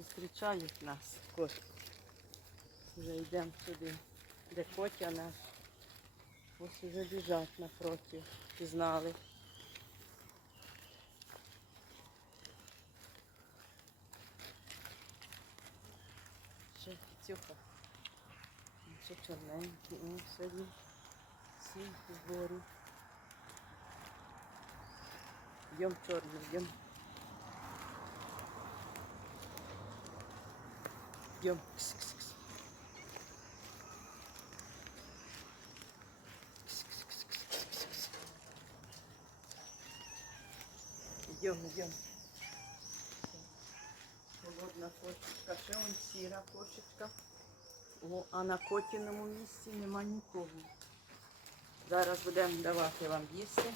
Зустрічають нас кот. Вже йдемо сюди, де котя наш. Ось уже біжать напроти. Пізнали. Ще кіцюха. Ще чорненький. О, сьогодні всі зборі. Йдем чорний, йдем. Йдем. Кс-кс-кс. Кс-кс-кс-кс-кс-кс. Йдем, йдем. Холодна кошечка, ще он сіра кошечка. О, а на котіному місці нема нікого. Зараз будемо давати вам їсти.